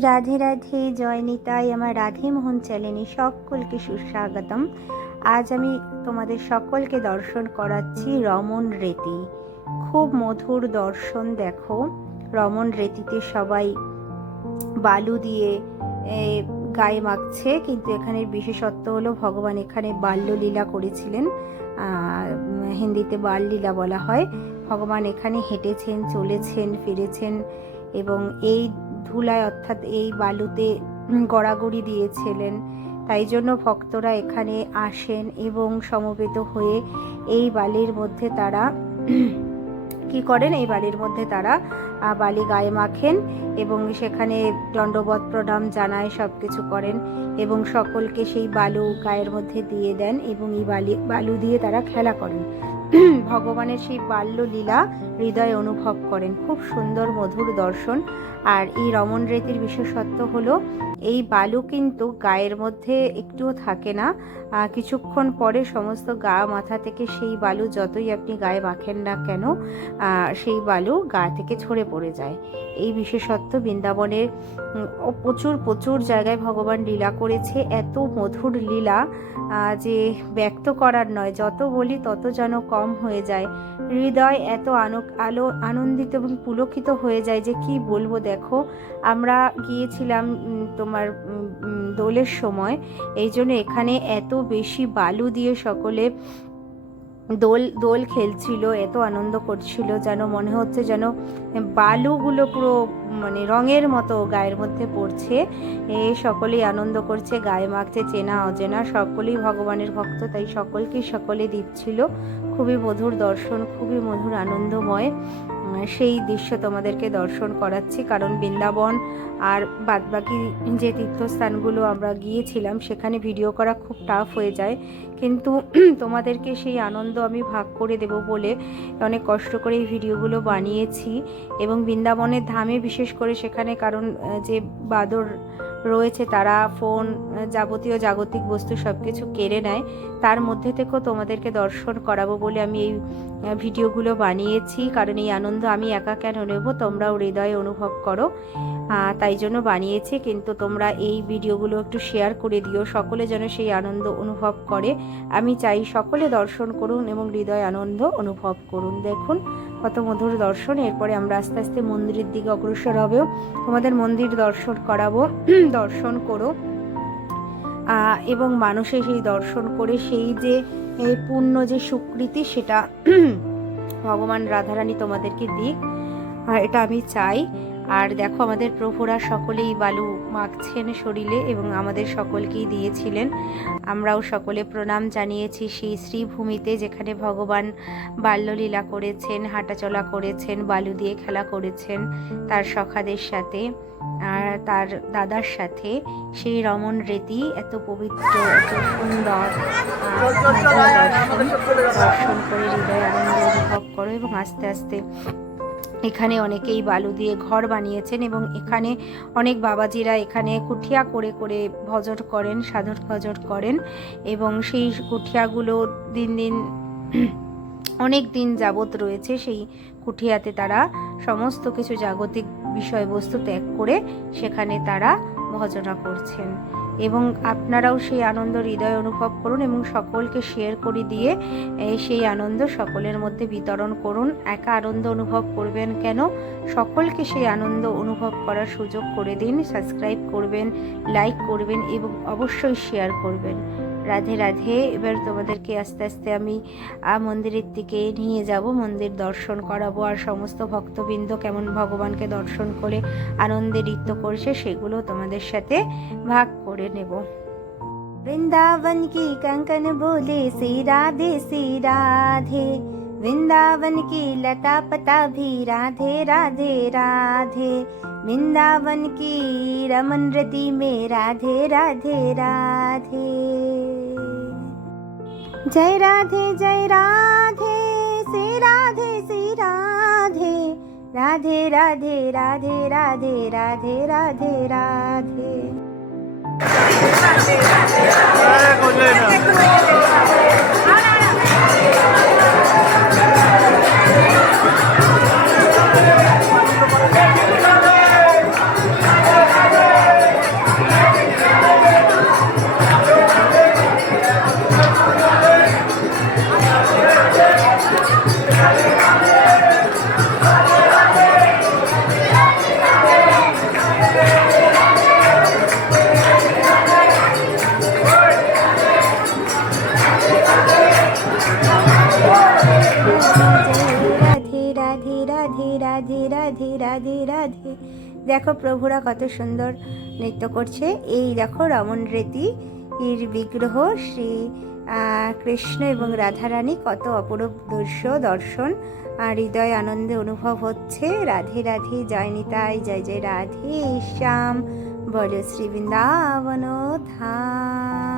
রাধে রাধে, জয় নিতাই, আমার রাধে মোহন চ্যানেলে সকলকে সুস্বাগতম। আজ আমি তোমাদের সকলকে দর্শন করাচ্ছি রমন রেতি। খুব মধুর দর্শন দেখো। রমন রেতিতে সবাই বালু দিয়ে গায়ে মাখছে, কিন্তু এখানে বিশেষত্ব হলো ভগবান এখানে বাল্যলীলা করেছিলেন। হিন্দিতে বাললীলা বলা হয়। ভগবান এখানে হেঁটেছেন, চলেছেন, ফিরেছেন এবং এই ধুলায়, অর্থাৎ এই বালুতে গড়াগড়ি দিয়েছিলেন। তাই জন্য ভক্তরা এখানে আসেন এবং সমবেত হয়ে এই বালির মধ্যে তারা কি করেন? এই বালির মধ্যে তারা বালি গায়ে মাখেন এবং সেখানে দণ্ডবত প্রণাম জানায় সব কিছু করেন এবং সকলকে সেই বালু গায়ের মধ্যে দিয়ে দেন এবং এই বালি, বালু দিয়ে তারা খেলা করেন। ভগবানের সেই বাল্য লীলা হৃদয়ে অনুভব করেন। খুব সুন্দর, মধুর দর্শন। আর এই রমণ রীতির বিশেষত্ব হলো এই বালু কিন্তু গায়ের মধ্যে একটুও থাকে না। কিছুক্ষণ পরে সমস্ত গা মাথা থেকে সেই বালু যতই আপনি গায়ে মাখেন না কেন সেই বালু গা থেকে ঝরে পড়ে যায়। এই বিশেষত্ব বৃন্দাবনের প্রচুর প্রচুর জায়গায় ভগবান লীলা করেছে। এত মধুর লীলা যে ব্যক্ত করার নয়, যত বলি তত যেন কম হয়ে যায়। হৃদয় এত আলো, আনন্দিত এবং পুলকিত হয়ে যায় যে কি বলব দেখো। আমরা গিয়েছিলাম তোমার উম, দোলের সময়। এই জন্য এখানে এত বেশি বালু দিয়ে সকলে দোল দোল খেলছিল এত আনন্দ করছিল যেন মনে হচ্ছে যেন বালুগুলো পুরো মানে রঙের মতো গায়ের মধ্যে পড়ছে। এ সকলেই আনন্দ করছে গায়ে মাখছে চেনা অচেনা সকলেই ভগবানের ভক্ত তাই সকলকেই সকলে দিচ্ছিল। খুবই মধুর দর্শন খুবই মধুর আনন্দময়। সেই দৃশ্য তোমাদেরকে দর্শন করাচ্ছি, কারণ বৃন্দাবন আর বাদবাকি যে তীর্থস্থানগুলো আমরা গিয়েছিলাম, সেখানে ভিডিও করা খুব টাফ হয়ে যায়। কিন্তু তোমাদেরকে সেই আনন্দ আমি ভাগ করে দেব বলে অনেক কষ্ট করে এই ভিডিওগুলো বানিয়েছি। এবং বৃন্দাবনের ধামে বিশেষ করে সেখানে কারণ যে বাদর রয়েছে, তারা ফোন যাবতীয় জাগতিক বস্তু সব কিছু কেড়ে নেয়। তার মধ্যে থেকেও তোমাদেরকে দর্শন করাবো বলে আমি এই ভিডিওগুলো বানিয়েছি, কারণ এই আনন্দ আমি একা কেন নেব? তোমরাও হৃদয়ে অনুভব করো। তাই জন্য বানিয়েছি, কিন্তু তোমরা এই ভিডিওগুলো একটু শেয়ার করে দিও। সকলে যেন সেই আনন্দ অনুভব করে। আমি চাই সকলে দর্শন করুন এবং হৃদয় আনন্দ অনুভব করুন। দেখুন, কত মধুর দর্শন। এরপরে আমরা আস্তে আস্তে মন্দিরের দিকে অগ্রসর হবেও তোমাদের মন্দির দর্শন করাবো। দর্শন করো। এবং মানুষে সেই দর্শন করে সেই যে পূর্ণ যে সুকৃতি, সেটা ভগবান রাধারানী তোমাদেরকে দিক আর এটা আমি চাই। আর দেখো আমাদের প্রভুরা সকলেই বালু মাখছেন শরীরে এবং আমাদের সকলকেই দিয়েছিলেন। আমরাও সকলে প্রণাম জানিয়েছি সেই শ্রীভূমিতে যেখানে ভগবান বাল্যলীলা করেছেন, হাঁটাচলা করেছেন, বালু দিয়ে খেলা করেছেন তার সখাদের সাথে আর তার দাদার সাথে। সেই রমন রীতি এত পবিত্র, এত সুন্দর। দর্শন দর্শন করে হৃদয় আনন্দ অনুভব করো এবং আস্তে আস্তে এখানে অনেকেই বালু দিয়ে ঘর বানিয়েছেন এবং এখানে অনেক বাবাজিরা এখানে কুঠিয়া করে করে ভজন করেন সাধন ভজন করেন এবং সেই কুঠিয়াগুলো দিন দিন অনেক দিন যাবত রয়েছে। সেই কুঠিয়াতে তারা সমস্ত কিছু জাগতিক বিষয়বস্তু ত্যাগ করে সেখানে তারা ভজনা করছেন। এবং আপনারাও সেই আনন্দ হৃদয় অনুভব করুন এবং সকলকে শেয়ার করে দিয়ে সেই আনন্দ সকলের মধ্যে বিতরণ করুন। একা আনন্দ অনুভব করবেন কেন? সকলকে সেই আনন্দ অনুভব করার সুযোগ করে দিন সাবস্ক্রাইব করবেন লাইক করবেন এবং অবশ্যই শেয়ার করবেন। রাধে রাধে এবার তোমাদেরকে আস্তে আস্তে আমি আহ, মন্দিরের দিকে নিয়ে যাব মন্দির দর্শন করাবো আর সমস্ত ভক্তবৃন্দ কেমন ভগবানকে দর্শন করে আনন্দে নৃত্য করছে সেগুলো তোমাদের সাথে ভাগ করে নেব वृंदावन की कंकन बोले सी राधे सी राधे वृंदावन की लता पता भी राधे राधे राधे वृंदावन की रमन रति में राधे राधे राधे রাধে জয় রাধে জয় রাধে শ্রী রাধে শ্রী রাধে রাধে রাধে রাধে রাধে রাধে রাধে রাধে রাধে রাধে রাধে। দেখো প্রভুরা কত সুন্দর নৃত্য করছে। এই দেখো রমন রেতি, এর বিগ্রহ শ্রী কৃষ্ণ এবং রাধারানী কত অপরূপ দৃশ্য, দর্শন আর হৃদয় আনন্দে অনুভব হচ্ছে। রাধে রাধে, জয় নিতাই, জয় জয় রাধে, শ্যাম। বলো শ্রী বৃন্দাবন, ধাম।